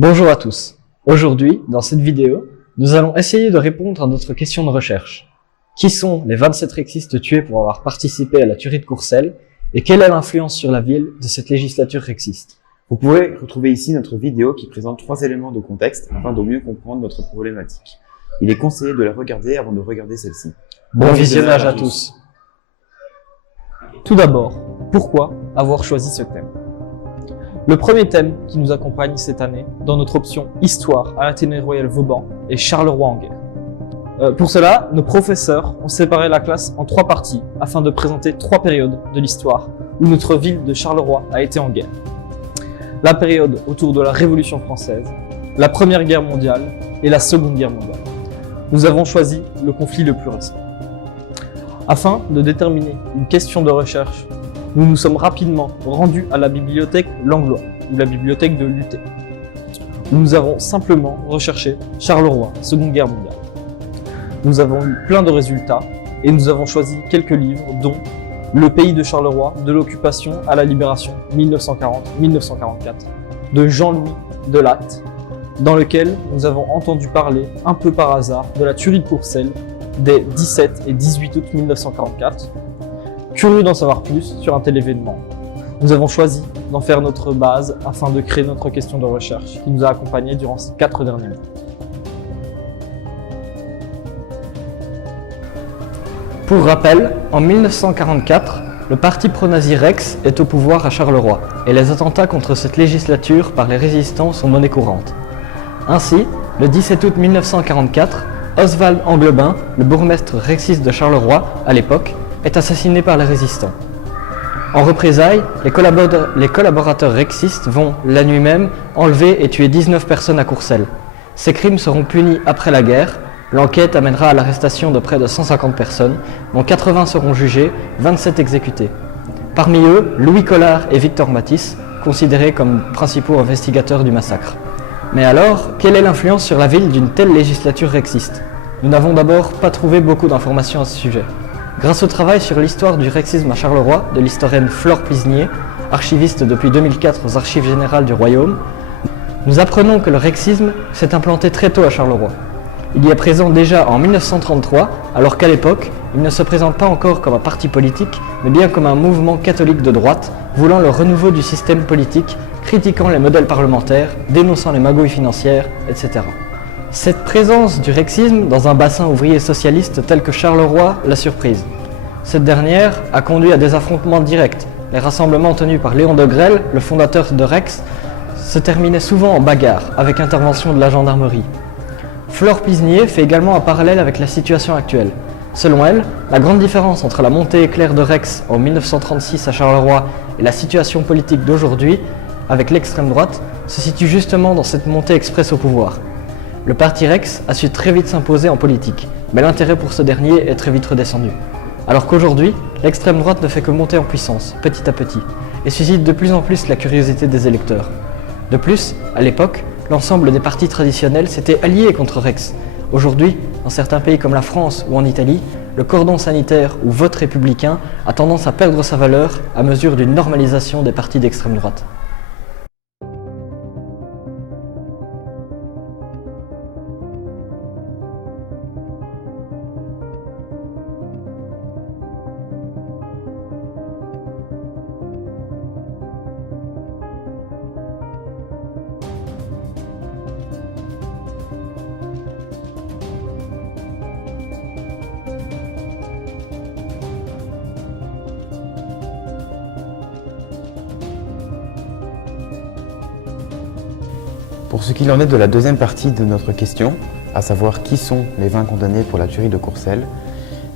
Bonjour à tous. Aujourd'hui, dans cette vidéo, nous allons essayer de répondre à notre question de recherche. Qui sont les 27 rexistes tués pour avoir participé à la tuerie de Courcelles et quelle est l'influence sur la ville de cette législature rexiste? Vous pouvez retrouver ici notre vidéo qui présente 3 éléments de contexte afin de mieux comprendre notre problématique. Il est conseillé de la regarder avant de regarder celle-ci. Bon visionnage à tous. Tout d'abord, pourquoi avoir choisi ce thème? Le premier thème qui nous accompagne cette année dans notre option Histoire à l'Athénée Royal Vauban est Charleroi en guerre. Pour cela, nos professeurs ont séparé la classe en 3 parties afin de présenter 3 périodes de l'histoire où notre ville de Charleroi a été en guerre. La période autour de la Révolution française, la Première Guerre mondiale et la Seconde Guerre mondiale. Nous avons choisi le conflit le plus récent. Afin de déterminer une question de recherche, nous nous sommes rapidement rendus à la bibliothèque Langlois, ou la bibliothèque de l'UT. Nous avons simplement recherché Charleroi, Seconde Guerre mondiale. Nous avons eu plein de résultats et nous avons choisi quelques livres, dont Le pays de Charleroi, de l'occupation à la libération 1940-1944 de Jean-Louis Delatte, dans lequel nous avons entendu parler un peu par hasard de la tuerie de Courcelles des 17 et 18 août 1944. Curieux d'en savoir plus sur un tel événement, nous avons choisi d'en faire notre base afin de créer notre question de recherche qui nous a accompagnés durant ces 4 derniers mois. Pour rappel, en 1944, le parti pro-nazi Rex est au pouvoir à Charleroi et les attentats contre cette législature par les résistants sont monnaie courante. Ainsi, le 17 août 1944, Oswald Anglebin, le bourgmestre rexiste de Charleroi à l'époque, est assassiné par les résistants. En représailles, les collaborateurs rexistes vont, la nuit même, enlever et tuer 19 personnes à Courcelles. Ces crimes seront punis après la guerre. L'enquête amènera à l'arrestation de près de 150 personnes, dont 80 seront jugées, 27 exécutées. Parmi eux, Louis Collard et Victor Matisse, considérés comme principaux investigateurs du massacre. Mais alors, quelle est l'influence sur la ville d'une telle législature rexiste? Nous n'avons d'abord pas trouvé beaucoup d'informations à ce sujet. Grâce au travail sur l'histoire du rexisme à Charleroi de l'historienne Flore Plisnier, archiviste depuis 2004 aux Archives générales du Royaume, nous apprenons que le rexisme s'est implanté très tôt à Charleroi. Il y est présent déjà en 1933, alors qu'à l'époque, il ne se présente pas encore comme un parti politique, mais bien comme un mouvement catholique de droite, voulant le renouveau du système politique, critiquant les modèles parlementaires, dénonçant les magouilles financières, etc. Cette présence du rexisme dans un bassin ouvrier socialiste tel que Charleroi l'a surprise. Cette dernière a conduit à des affrontements directs. Les rassemblements tenus par Léon de Grelle, le fondateur de Rex, se terminaient souvent en bagarre, avec intervention de la gendarmerie. Flore Plisnier fait également un parallèle avec la situation actuelle. Selon elle, la grande différence entre la montée éclair de Rex en 1936 à Charleroi et la situation politique d'aujourd'hui, avec l'extrême droite, se situe justement dans cette montée express au pouvoir. Le parti Rex a su très vite s'imposer en politique, mais l'intérêt pour ce dernier est très vite redescendu. Alors qu'aujourd'hui, l'extrême droite ne fait que monter en puissance, petit à petit, et suscite de plus en plus la curiosité des électeurs. De plus, à l'époque, l'ensemble des partis traditionnels s'étaient alliés contre Rex. Aujourd'hui, dans certains pays comme la France ou en Italie, le cordon sanitaire ou vote républicain a tendance à perdre sa valeur à mesure d'une normalisation des partis d'extrême droite. Pour ce qu'il en est de la deuxième partie de notre question, à savoir qui sont les 20 condamnés pour la tuerie de Courcelles,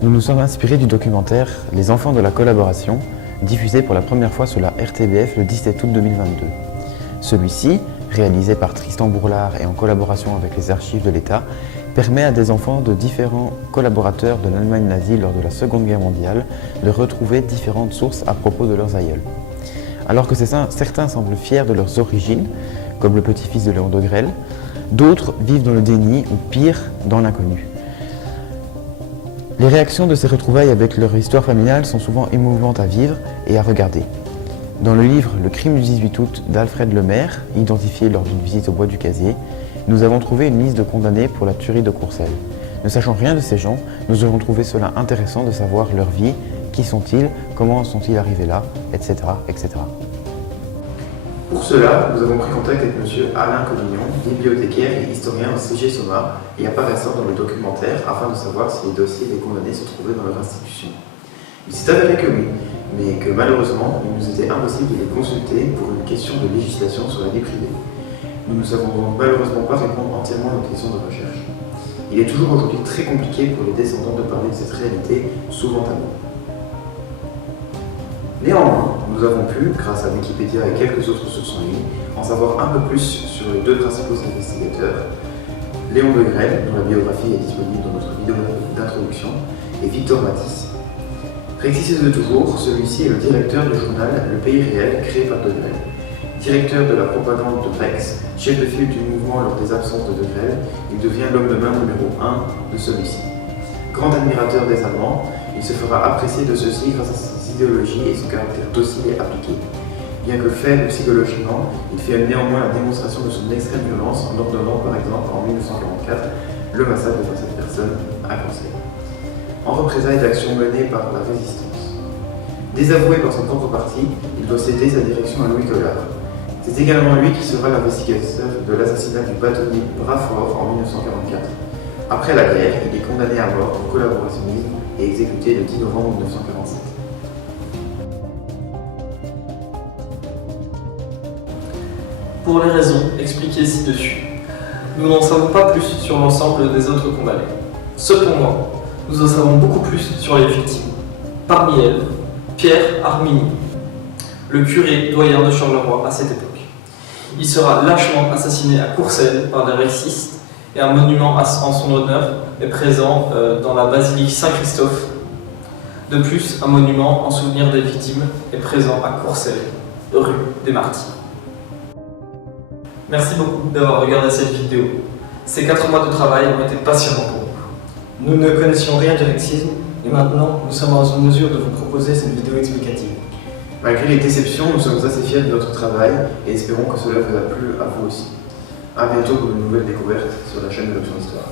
nous nous sommes inspirés du documentaire Les enfants de la collaboration, diffusé pour la première fois sur la RTBF le 17 août 2022. Celui-ci, réalisé par Tristan Bourlard et en collaboration avec les archives de l'État, permet à des enfants de différents collaborateurs de l'Allemagne nazie lors de la Seconde Guerre mondiale de retrouver différentes sources à propos de leurs aïeuls. Alors que certains semblent fiers de leurs origines, comme le petit-fils de Léon de Grelle, d'autres vivent dans le déni ou pire, dans l'inconnu. Les réactions de ces retrouvailles avec leur histoire familiale sont souvent émouvantes à vivre et à regarder. Dans le livre Le crime du 18 août d'Alfred Lemaire, identifié lors d'une visite au bois du Casier, nous avons trouvé une liste de condamnés pour la tuerie de Courcelles. Ne sachant rien de ces gens, nous aurions trouvé cela intéressant de savoir leur vie, qui sont-ils, comment sont-ils arrivés là, etc., etc. Pour cela, nous avons pris contact avec M. Alain Collignon, bibliothécaire et historien au CG Soma et apparaissant dans le documentaire afin de savoir si les dossiers des condamnés se trouvaient dans leur institution. Il s'est avéré que oui, mais que malheureusement, il nous était impossible de les consulter pour une question de législation sur la vie privée. Nous ne savons donc malheureusement pas répondre entièrement aux questions de recherche. Il est toujours aujourd'hui très compliqué pour les descendants de parler de cette réalité souvent taboue. Néanmoins, nous avons pu, grâce à Wikipédia et quelques autres sources en ligne, en savoir un peu plus sur les deux principaux investigateurs, Léon Degrelle, dont la biographie est disponible dans notre vidéo d'introduction, et Victor Matisse. Précisez de toujours, celui-ci est le directeur du journal Le Pays Réel, créé par Degrelle. Directeur de la propagande de Rex, chef de file du mouvement lors des absences de Degrelle, il devient l'homme de main numéro 1 de celui-ci. Grand admirateur des Allemands, il se fera apprécier de ceux-ci grâce à ses idéologies et son caractère docile et appliqué. Bien que faible psychologiquement, il fait néanmoins la démonstration de son extrême violence en ordonnant par exemple en 1944 le massacre de 27 personnes à Courcelles, en représailles d'actions menées par la résistance. Désavoué par son propre parti, il doit céder sa direction à Louis Collard. C'est également lui qui sera l'investigateur de l'assassinat du bâtonnier Brafort en 1944. Après la guerre, il est condamné à mort pour collaborationnisme et exécuté le 10 novembre 1947. Pour les raisons expliquées ci-dessus, nous n'en savons pas plus sur l'ensemble des autres condamnés. Cependant, nous en savons beaucoup plus sur les victimes. Parmi elles, Pierre Armini, le curé doyen de Charleroi à cette époque. Il sera lâchement assassiné à Courcelles par des rexistes et un monument en son honneur est présent dans la basilique Saint-Christophe. De plus, un monument en souvenir des victimes est présent à Courcelles, rue des Martyrs. Merci beaucoup d'avoir regardé cette vidéo. Ces 4 mois de travail ont été passionnants pour nous. Nous ne connaissions rien du rexisme et maintenant nous sommes en mesure de vous proposer cette vidéo explicative. Malgré les déceptions, nous sommes assez fiers de notre travail et espérons que cela vous a plu à vous aussi. A bientôt pour une nouvelle découverte sur la chaîne de l'Option Histoire.